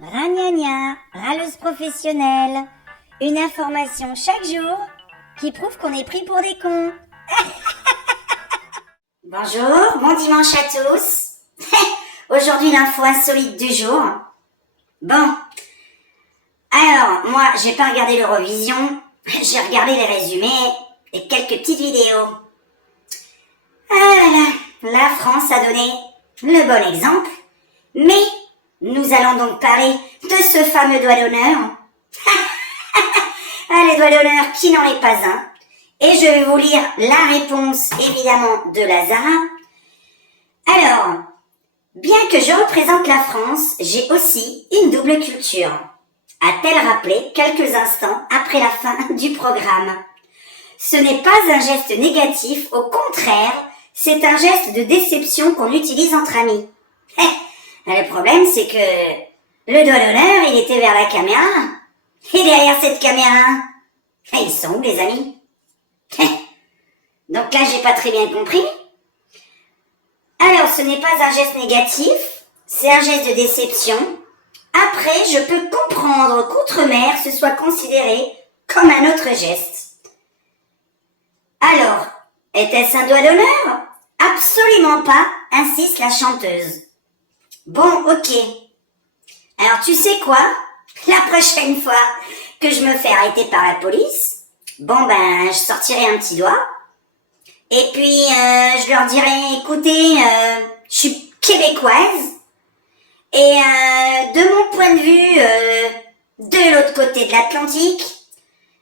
Ragnagna, râleuse professionnelle. Une information chaque jour qui prouve qu'on est pris pour des cons. Bonjour, bon dimanche à tous. Aujourd'hui l'info insolite du jour. Bon, alors moi j'ai pas regardé l'Eurovision, j'ai regardé les résumés et quelques petites vidéos. Ah là là, la France a donné le bon exemple, mais nous allons donc parler de ce fameux doigt d'honneur. Ah, le doigt d'honneur qui n'en est pas un. Et je vais vous lire la réponse, évidemment, de Lazara. Alors, bien que je représente la France, j'ai aussi une double culture, a-t-elle rappelé quelques instants après la fin du programme. Ce n'est pas un geste négatif, au contraire, c'est un geste de déception qu'on utilise entre amis. Le problème, c'est que le doigt d'honneur, il était vers la caméra. Et derrière cette caméra, ils sont où les amis? Donc là, j'ai pas très bien compris. Alors, ce n'est pas un geste négatif, c'est un geste de déception. Après, je peux comprendre qu'outre-mer, ce soit considéré comme un autre geste. Alors, était-ce un doigt d'honneur? Absolument pas, insiste la chanteuse. Bon, ok. Alors, tu sais quoi? La prochaine fois que je me fais arrêter par la police, je sortirai un petit doigt. Et puis, je leur dirai, écoutez, je suis québécoise. Et de mon point de vue, de l'autre côté de l'Atlantique,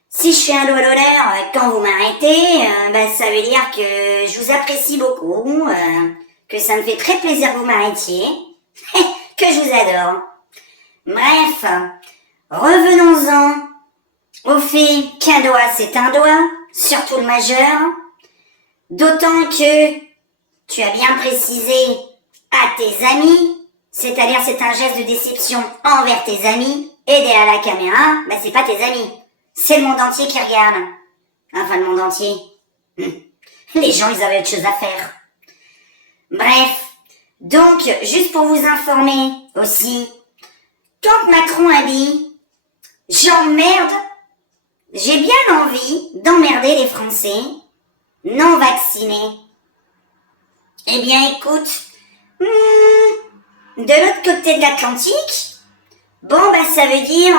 si je fais un doigt d'honneur quand vous m'arrêtez, ça veut dire que je vous apprécie beaucoup, que ça me fait très plaisir que vous m'arrêtiez, que je vous adore. Bref, revenons-en au fait qu'un doigt c'est un doigt, surtout le majeur, d'autant que tu as bien précisé à tes amis, c'est-à-dire c'est un geste de déception envers tes amis, et derrière la caméra, c'est pas tes amis, c'est le monde entier qui regarde. Enfin, le monde entier. Les gens, ils avaient autre chose à faire. Bref, donc, juste pour vous informer aussi, quand Macron a dit « J'emmerde », j'ai bien envie d'emmerder les Français non vaccinés. Eh bien, écoute, de l'autre côté de l'Atlantique, ça veut dire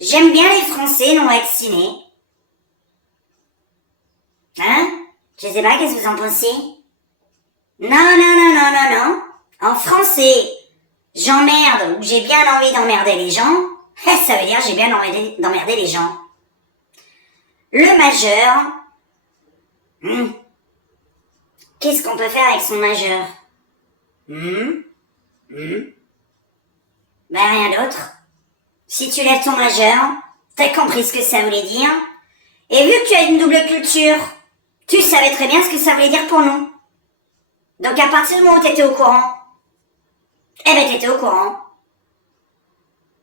j'aime bien les Français non vaccinés. Hein? Je sais pas, qu'est-ce que vous en pensez? Non. En français, j'emmerde ou j'ai bien envie d'emmerder les gens, ça veut dire j'ai bien envie d'emmerder les gens. Le majeur, qu'est-ce qu'on peut faire avec son majeur? Rien d'autre. Si tu lèves ton majeur, t'as compris ce que ça voulait dire. Et vu que tu as une double culture, tu savais très bien ce que ça voulait dire pour nous. Donc à partir du moment où t'étais au courant, t'étais au courant.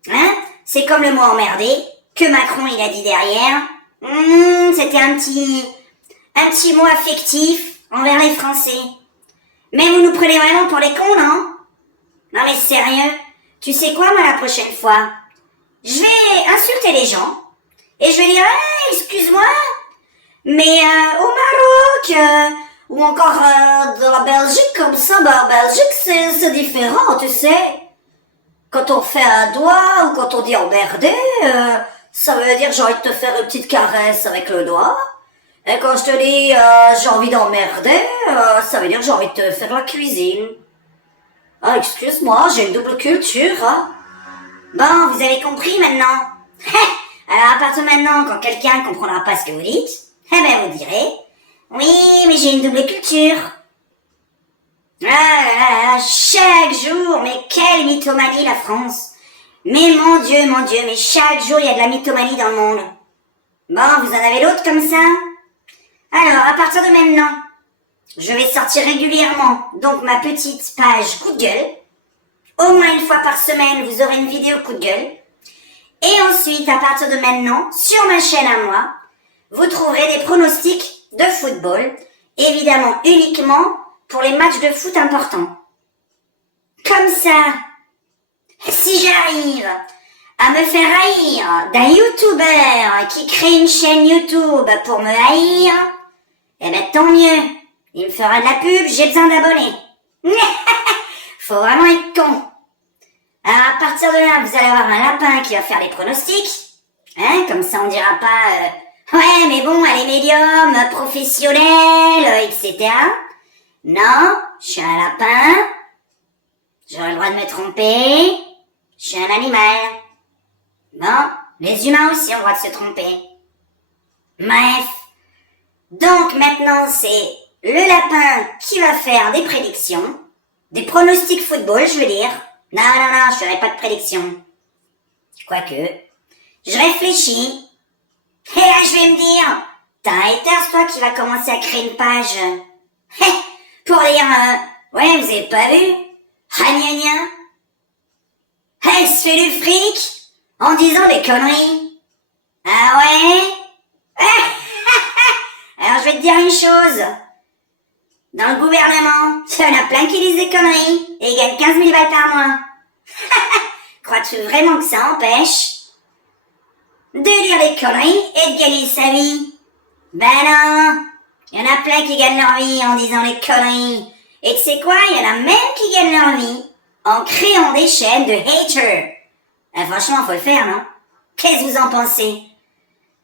Hein? C'est comme le mot emmerdé, que Macron il a dit derrière. C'était un petit mot affectif envers les Français. Mais vous nous prenez vraiment pour les cons, non? Non mais sérieux, tu sais quoi moi la prochaine fois? Je vais insulter les gens et je vais dire excuse-moi, mais au Maroc ou encore dans la Belgique comme ça, Belgique c'est différent, tu sais. Quand on fait un doigt ou quand on dit emmerder, ça veut dire j'ai envie de te faire une petite caresse avec le doigt. Et quand je te dis j'ai envie d'emmerder, ça veut dire j'ai envie de te faire la cuisine. Ah, excuse-moi, j'ai une double culture, hein. Bon, vous avez compris maintenant? Alors à partir de maintenant, quand quelqu'un ne comprendra pas ce que vous dites, vous direz oui, mais j'ai une double culture. Ah, chaque jour, mais quelle mythomanie la France. Mais mon Dieu, mais chaque jour il y a de la mythomanie dans le monde. Bon, vous en avez d'autres comme ça? Alors, à partir de maintenant, je vais sortir régulièrement, donc ma petite page coup de gueule. Au moins une fois par semaine, vous aurez une vidéo coup de gueule. Et ensuite, à partir de maintenant, sur ma chaîne à moi, vous trouverez des pronostics de football, évidemment uniquement pour les matchs de foot importants. Comme ça, si j'arrive à me faire haïr d'un YouTuber qui crée une chaîne YouTube pour me haïr, eh ben tant mieux. Il me fera de la pub, j'ai besoin d'abonnés. Faut vraiment être con. Alors à partir de là, vous allez avoir un lapin qui va faire les pronostics. Hein, comme ça on dira pas ouais mais bon, elle est médium, professionnelle, etc. Non, je suis un lapin. J'aurai le droit de me tromper. Je suis un animal. Bon, les humains aussi ont le droit de se tromper. Bref. Donc maintenant c'est le lapin qui va faire des prédictions. Des pronostics football, je veux dire. Non, je ferai pas de prédictions. Quoique, je réfléchis. Et là, je vais me dire, t'as un haters, toi, qui va commencer à créer une page. Pour dire, ouais, vous avez pas vu? Ah, gna gna. Elle se fait du fric en disant des conneries. Ah ouais? Alors, je vais te dire une chose. Dans le gouvernement, il y en a plein qui disent des conneries et ils gagnent 15 000 balles par mois. Crois-tu vraiment que ça empêche de dire des conneries et de gagner sa vie? Ben non, il y en a plein qui gagnent leur vie en disant les conneries. Et tu sais quoi, il y en a même qui gagnent leur vie en créant des chaînes de haters. Franchement, faut le faire, non? Qu'est-ce que vous en pensez?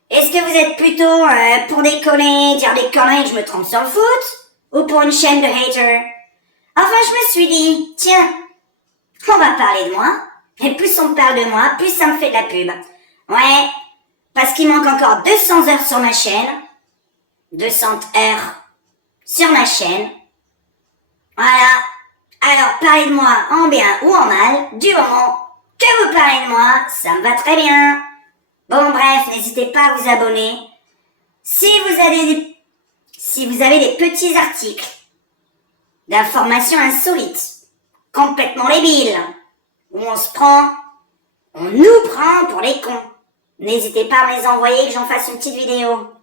Est-ce que vous êtes plutôt pour déconner, dire des conneries et que je me trompe sur le foot? Ou pour une chaîne de haters? Enfin, je me suis dit, tiens, on va parler de moi. Et plus on parle de moi, plus ça me fait de la pub. Ouais, parce qu'il manque encore 200 heures sur ma chaîne. 200 heures sur ma chaîne. Voilà. Alors, parlez de moi en bien ou en mal, du moment que vous parlez de moi, ça me va très bien. Bon, bref, n'hésitez pas à vous abonner. Si vous avez des petits articles d'informations insolites, complètement débiles, où on nous prend pour les cons, n'hésitez pas à me les envoyer que j'en fasse une petite vidéo.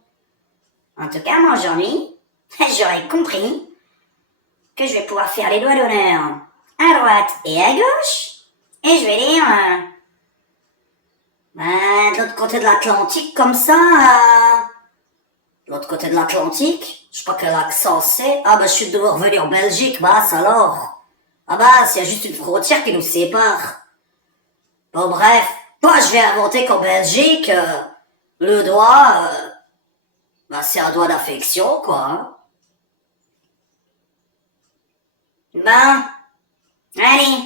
En tout cas, moi aujourd'hui, j'aurais compris que je vais pouvoir faire les doigts d'honneur à droite et à gauche, et je vais dire, de l'autre côté de l'Atlantique, comme ça, de l'autre côté de l'Atlantique, je sais pas quel accent c'est. Ah bah je suis revenu en Belgique, alors. Ah bah c'est juste une frontière qui nous sépare. Bon bref, moi je vais inventer qu'en Belgique, le doigt, c'est un doigt d'affection quoi. Hein. Bon, allez.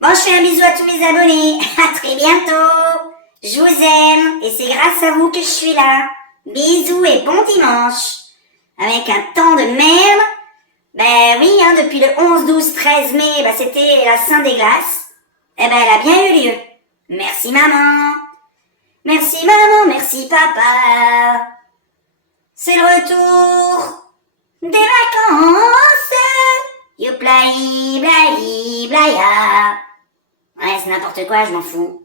Bon, je fais un bisou à tous mes abonnés. À très bientôt. Je vous aime et c'est grâce à vous que je suis là. Bisous et bon dimanche. Avec un temps de merde. Ben oui, hein, depuis le 11, 12, 13 mai, c'était la Saint des Glaces. Eh ben, elle a bien eu lieu. Merci maman. Merci maman, merci papa. C'est le retour des vacances. Youplaï, blaï, blaïa. Ouais, c'est n'importe quoi, je m'en fous.